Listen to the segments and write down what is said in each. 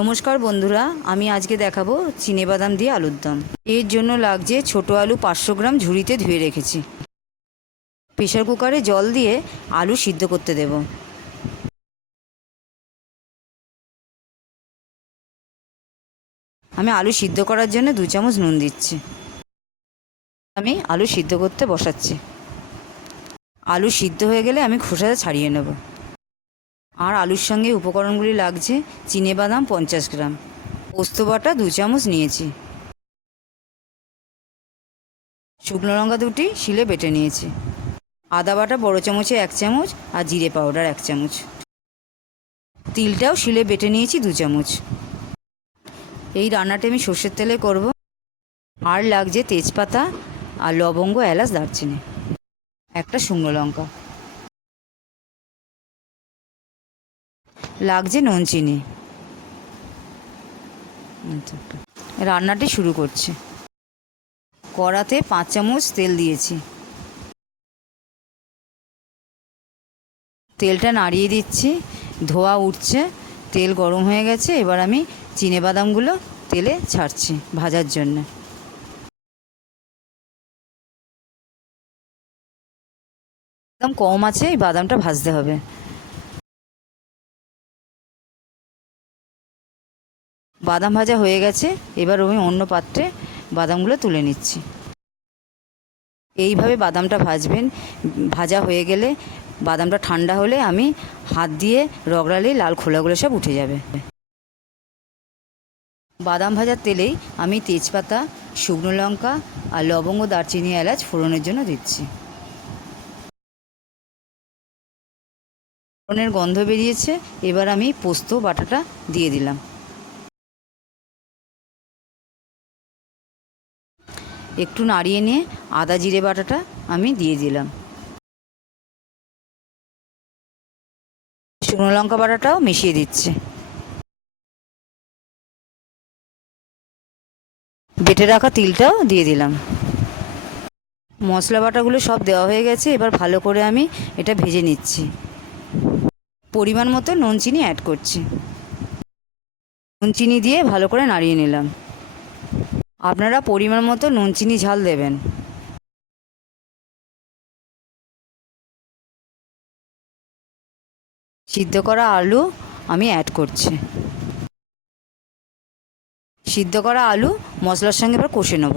নমস্কার বন্ধুরা, আমি আজকে দেখাবো বাদাম দিয়ে আলুর দম। এর জন্য লাগছে ছোট আলু পাঁচশো গ্রাম ঝুড়িতে ধুয়ে রেখেছি। প্রেশার কুকারে জল দিয়ে আলু সিদ্ধ করতে দেব। আমি আলু সিদ্ধ করার জন্য দু চামচ নুন দিচ্ছি। আমি আলু সিদ্ধ করতে বসাচ্ছি। আলু সিদ্ধ হয়ে গেলে আমি খোসাটা ছাড়িয়ে নেব। আর আলুর সঙ্গে উপকরণগুলি লাগছে বাদাম পঞ্চাশ গ্রাম। পোস্ত বাটা দু চামচ নিয়েছি। শুকনো লঙ্কা দুটি শিলে বেটে নিয়েছি। আদা বাটা বড় চামচে এক চামচ আর জিরে পাউডার এক চামচ। তিলটাও শিলে বেটে নিয়েছি দু চামচ। এই রান্নাটা আমি সর্ষের তেলে করব। আর লাগছে তেজপাতা আর লবঙ্গ, এলাচ, দারচিনি। একটা শুকনো লঙ্কা। লাগছে নুন, চিনি। আচ্ছা। রান্নাটি শুরু করছি। কড়াতে পাঁচ চামচ তেল দিয়েছি। তেলটা নাড়িয়ে দিচ্ছি, ধোয়া উঠছে, তেল গরম হয়ে গেছে, এবার আমি চিনে বাদামগুলো তেলে ছাড়ছি ভাজার জন্য। একদম কম আছে, এই বাদামটা ভাজতে হবে। বাদাম ভাজা হয়ে গেছে, এবার আমি অন্য পাত্রে বাদামগুলো তুলে নিচ্ছি। এইভাবে বাদামটা ভাজবেন, ভাজা হয়ে গেলে বাদামটা ঠান্ডা হলে আমি হাত দিয়ে রগড়ালেই লাল খোলাগুলো সব উঠে যাবে। বাদাম ভাজার তেলেই আমি তেজপাতা, শুকনো লঙ্কা আর লবঙ্গ, দারচিনি, এলাচ ফোড়নের জন্য দিচ্ছি। ফোড়নের গন্ধ বেরিয়েছে, এবার আমি পোস্ত, বাটাটা দিয়ে দিলাম। একটু নাড়িয়ে নিয়ে আদা জিরে বাটাটা আমি দিয়ে দিলাম। শুকনো লঙ্কা বাটাটাও মিশিয়ে দিচ্ছে। বেটে রাখা তিলটাও দিয়ে দিলাম। মশলা বাটাগুলো সব দেওয়া হয়ে গেছে, এবার ভালো করে আমি এটা ভেজে নিচ্ছি। পরিমাণ মতো নুন চিনি অ্যাড করছি। নুন চিনি দিয়ে ভালো করে নাড়িয়ে নিলাম। আপনারা পরিমাণ মতো নুন, চিনি, ঝাল দেবেন। সিদ্ধ করা আলু আমি অ্যাড করছি। সিদ্ধ করা আলু মশলার সঙ্গে এবার কষে নেব।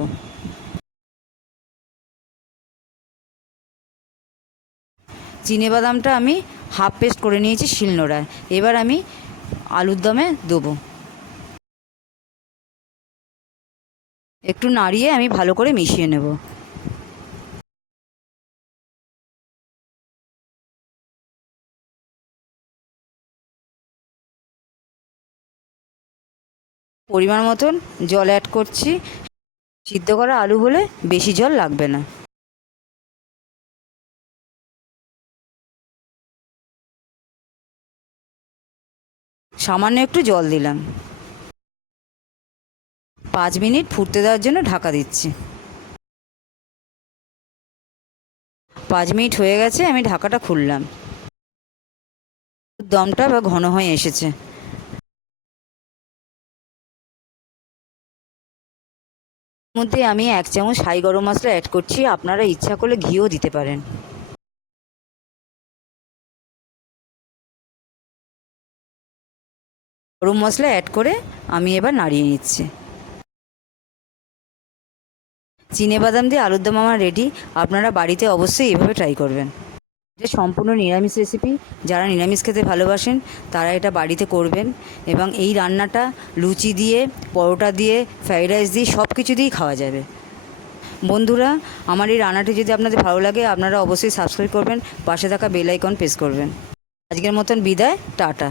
বাদামটা আমি হাফ পেস্ট করে নিয়েছি শিলনোড়ায়। এবার আমি আলুর দমে দেবো। একটু নাড়িয়ে আমি ভালো করে মিশিয়ে নেব। পরিমাণ মতন জল অ্যাড করছি। সিদ্ধ করা আলু হলে বেশি জল লাগবে না। সামান্য একটু জল দিলাম। পাঁচ মিনিট ফুটতে দেওয়ার জন্য ঢাকা দিচ্ছি। পাঁচ মিনিট হয়ে গেছে, আমি ঢাকাটা খুললাম। দমটা বা ঘন হয়ে এসেছে। মধ্যে আমি এক চামচ হাই গরম মশলা অ্যাড করছি, আপনারা ইচ্ছা করলে ঘিও দিতে পারেন। গরম মশলা অ্যাড করে আমি এবার নাড়িয়ে নিচ্ছি। বাদাম দিয়ে আলুর দম আমার রেডি আপনারা বাড়িতে অবশ্যই এভাবে ট্রাই করবেন। এটা সম্পূর্ণ নিরামিষ রেসিপি যারা নিরামিষ খেতে ভালোবাসেন, তারা এটা বাড়িতে করবেন এবং এই রান্নাটা লুচি দিয়ে, পরোটা দিয়ে ফ্রাইড রাইস দিয়ে সব কিছু দিয়েই খাওয়া যাবে। বন্ধুরা, আমার এই রান্নাটি যদি আপনাদের ভালো লাগে, আপনারা অবশ্যই সাবস্ক্রাইব করবেন, পাশে থাকা বেল আইকন প্রেস করবেন। আজকের মতন বিদায়, টাটা।